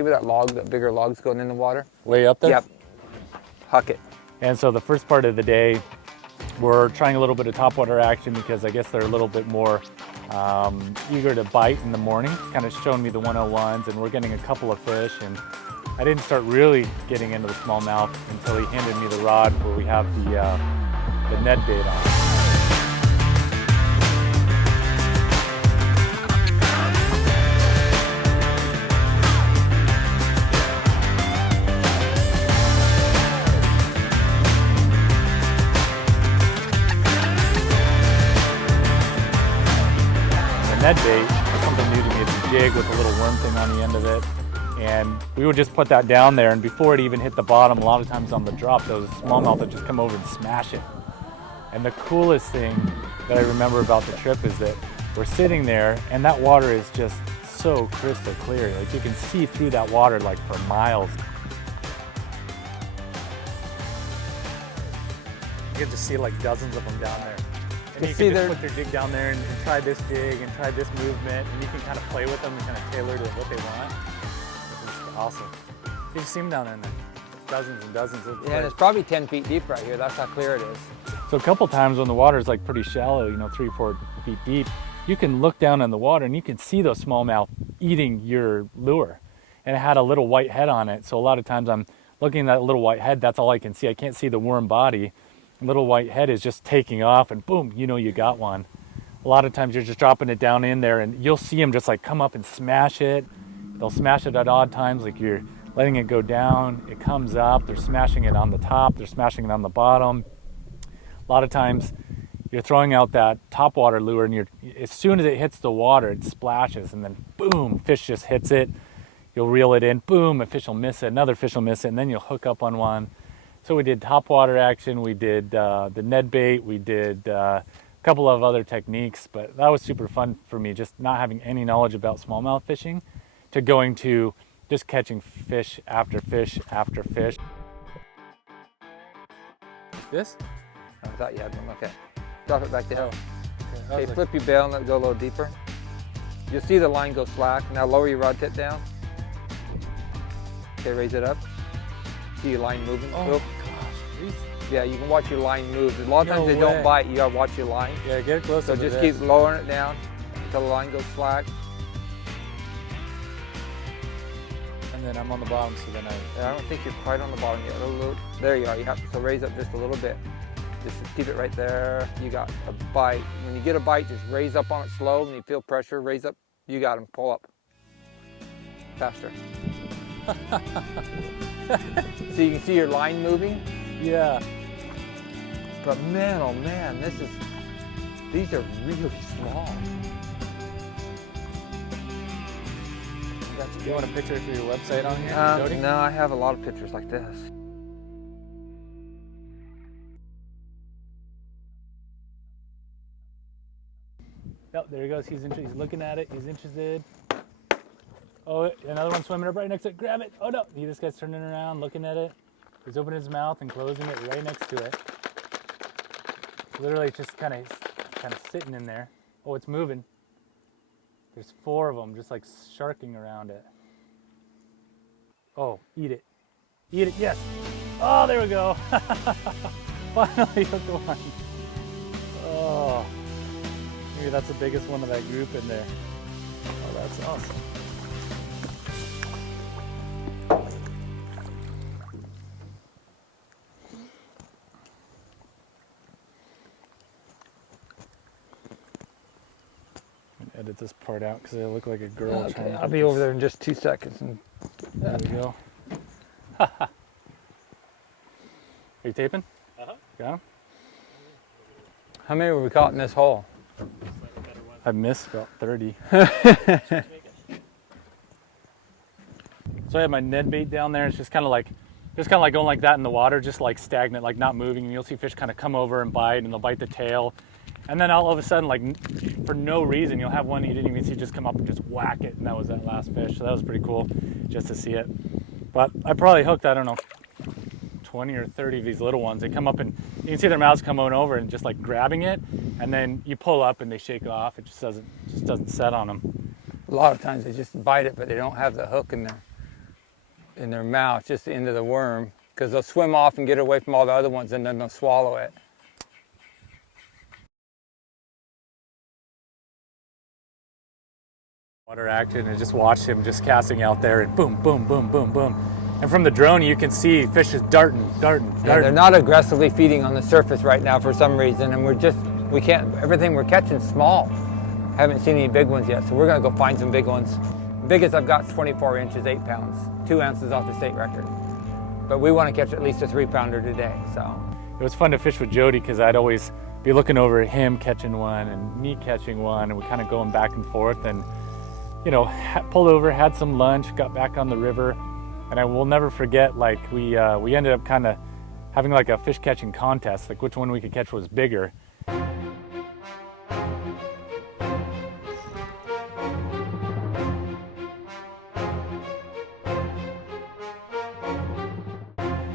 See where that log, that bigger log's going in the water? Way up there? Yep. Huck it. And so the first part of the day, we're trying a little bit of topwater action because I guess they're a little bit more eager to bite in the morning. Kind of showing me the 101s, and we're getting a couple of fish. And I didn't start really getting into the smallmouth until he handed me the rod where we have the Ned bait on. Ned bait is something new to me. It's a jig with a little worm thing on the end of it. And we would just put that down there, and before it even hit the bottom, a lot of times on the drop, those smallmouth would just come over and smash it. And the coolest thing that I remember about the trip is that we're sitting there and that water is just so crystal clear. Like you can see through that water like for miles. You get to see like dozens of them down there. And you can just put your jig down there and try this jig and try this movement, and you can kind of play with them and kind of tailor to what they want. It's awesome. You can see them down there, dozens and dozens of Yeah, and it's probably 10 feet deep right here. That's how clear it is. So a couple times when the water is like pretty shallow, you know, 3-4 feet deep, you can look down in the water and you can see those smallmouth eating your lure. And it had a little white head on it, so a lot of times I'm looking at that little white head, that's all I can see. I can't see the worm body. Little white head is just taking off and boom, you know you got one. A lot of times you're just dropping it down in there and you'll see them just like come up and smash it. They'll smash it at odd times, like you're letting it go down, it comes up, they're smashing it on the top, they're smashing it on the bottom. A lot of times you're throwing out that topwater lure and as soon as it hits the water, it splashes and then boom, fish just hits it. You'll reel it in, boom, a fish will miss it, another fish will miss it, and then you'll hook up on one. So we did topwater action, we did the Ned bait, we did a couple of other techniques, but that was super fun for me, just not having any knowledge about smallmouth fishing to going to just catching fish after fish after fish. This? I thought you had one. Okay. Drop it back down. Oh, Okay, flip your bail and let it go a little deeper. You'll see the line go slack. Now lower your rod tip down. Okay, raise it up. See your line moving. Oh gosh. Yeah, you can watch your line move. A lot of times they don't bite, you gotta watch your line. Yeah, get it closer. So just keep lowering it down until the line goes slack. And then I'm on the bottom, so then I don't think you're quite on the bottom yet. There you are. You have to raise up just a little bit. Just keep it right there. You got a bite. When you get a bite, just raise up on it slow. When you feel pressure, raise up. You got him. Pull up. Faster. So you can see your line moving? Yeah. But man, oh man, these are really small. You want a picture for your website on here, Jody? No, I have a lot of pictures like this. Yep, there he goes. He's looking at it. He's interested. Oh, another one swimming up right next to it. Grab it. Oh no, this guy's turning around, looking at it. He's opening his mouth and closing it right next to it. Literally, it's just kind of sitting in there. Oh, it's moving. There's 4 of them, just like sharking around it. Oh, eat it. Eat it, yes. Oh, there we go. Finally hooked one. Oh, maybe that's the biggest one of that group in there. Oh, that's awesome. Edit this part out because I look like a girl. Okay, I'll be over there in just 2 seconds. And there we go. Are you taping? Uh-huh. Got him? How many were we caught in this hole? I've missed about 30. So I have my Ned bait down there. It's just kind of like going like that in the water, just like stagnant, like not moving. And you'll see fish kind of come over and bite, and they'll bite the tail. And then all of a sudden, like for no reason, you'll have one you didn't even see just come up and just whack it, and that was that last fish. So that was pretty cool just to see it. But I probably hooked, I don't know, 20 or 30 of these little ones. They come up and you can see their mouths come on over and just like grabbing it, and then you pull up and they shake off. It just doesn't set on them. A lot of times they just bite it, but they don't have the hook in there. in their mouth, just the end of the worm, because they'll swim off and get away from all the other ones and then they'll swallow it. Water action and just watch him just casting out there and boom, boom, boom, boom, boom. And from the drone, you can see fish is darting. Yeah, they're not aggressively feeding on the surface right now for some reason, and we can't, everything we're catching is small. Haven't seen any big ones yet, so we're gonna go find some big ones. The biggest I've got is 24 inches, 8 pounds, 2 ounces off the state record. But we wanna catch at least a 3-pounder today, so. It was fun to fish with Jody because I'd always be looking over at him catching one and me catching one, and we kind of going back and forth, and you know, pulled over, had some lunch, got back on the river, and I will never forget, like we ended up kind of having like a fish catching contest, like which one we could catch was bigger.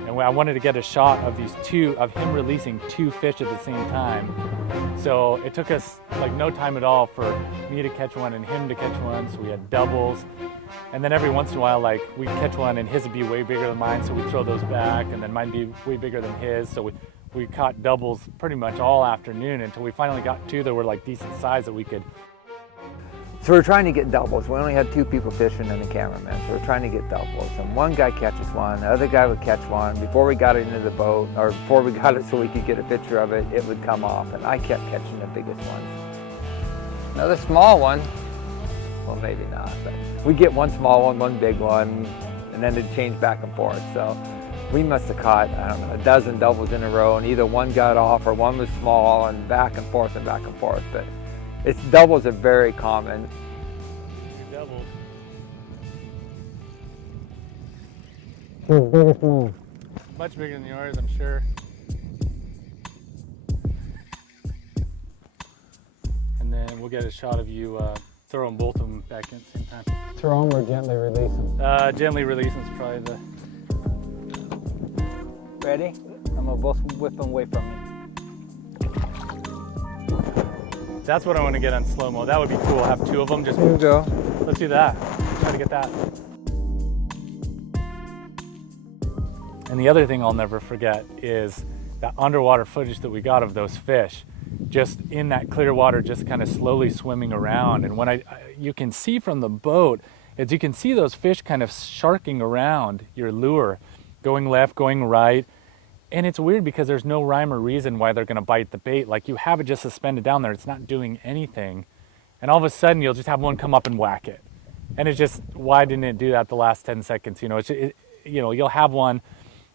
And I wanted to get a shot of of him releasing 2 fish at the same time. So it took us like no time at all for me to catch one and him to catch one. So we had doubles. And then every once in a while, like we'd catch one and his would be way bigger than mine. So we'd throw those back, and then mine be way bigger than his. So we caught doubles pretty much all afternoon until we finally got 2 that were like decent size that we could. So we're trying to get doubles. We only had 2 people fishing and the cameraman, so we're trying to get doubles. And one guy catches one, the other guy would catch one. Before we got it into the boat, or before we got it so we could get a picture of it, it would come off, and I kept catching the biggest ones. Another small one, well maybe not, but we get one small one, one big one, and then it'd change back and forth. So we must have caught, I don't know, a dozen doubles in a row, and either one got off or one was small, and back and forth and back and forth. But doubles are very common. Doubles. Much bigger than yours, I'm sure. And then we'll get a shot of you throwing both of them back in at the same time. Throw them or gently release them? Gently releasing is probably the... Ready? I'm gonna both whip them away from me. That's what I want to get on slow-mo. That would be cool. Have 2 of them. Just here we go. Let's do that. Try to get that. And the other thing I'll never forget is that underwater footage that we got of those fish, just in that clear water, just kind of slowly swimming around. And when you can see from the boat, is you can see those fish kind of sharking around your lure, going left, going right. And it's weird because there's no rhyme or reason why they're going to bite the bait. Like you have it just suspended down there. It's not doing anything. And all of a sudden you'll just have one come up and whack it. And it's just, why didn't it do that the last 10 seconds? You know, you know, you'll have one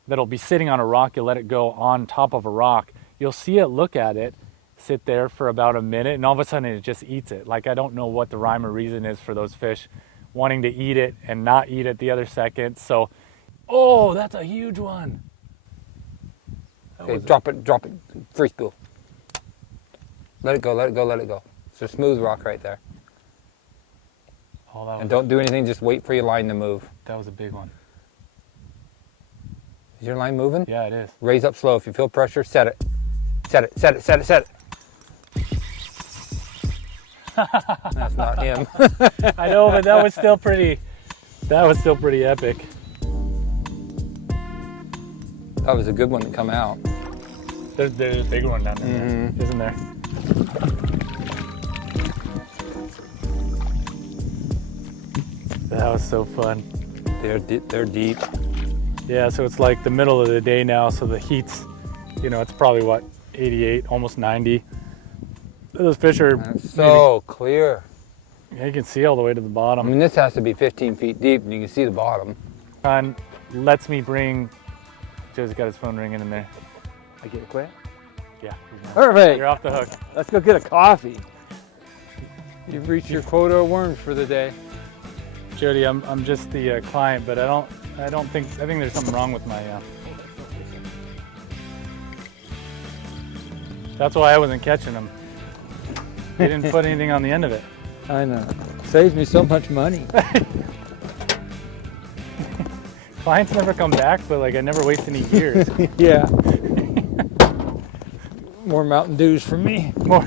that'll be sitting on a rock. You'll let it go on top of a rock. You'll see it, look at it, sit there for about a minute, and all of a sudden it just eats it. Like I don't know what the rhyme or reason is for those fish wanting to eat it and not eat it the other second. So, oh, that's a huge one. Okay, drop it, free spool. Let it go, let it go, let it go. It's a smooth rock right there. Oh, that was, and don't do anything, just wait for your line to move. That was a big one. Is your line moving? Yeah, it is. Raise up slow. If you feel pressure, set it. Set it, set it, set it, set it. That's not him. I know, but that was still pretty epic. That was a good one to come out. There's a bigger one down there, isn't there? That was so fun. They're deep. Yeah, so it's like the middle of the day now, so the heat's, you know, it's probably what, 88, almost 90. Those fish are so clear. Yeah, you can see all the way to the bottom. I mean, this has to be 15 feet deep, and you can see the bottom. And lets me bring. Joe's got his phone ringing in there. I get it quit? Yeah. Perfect. You're off the hook. Let's go get a coffee. You've reached your quota of worms for the day. Jody, I'm just the client, but I think there's something wrong with my. That's why I wasn't catching them. They didn't put anything on the end of it. I know. Saves me so much money. Clients never come back, but like I never waste any years. Yeah. More Mountain Dews for me. More.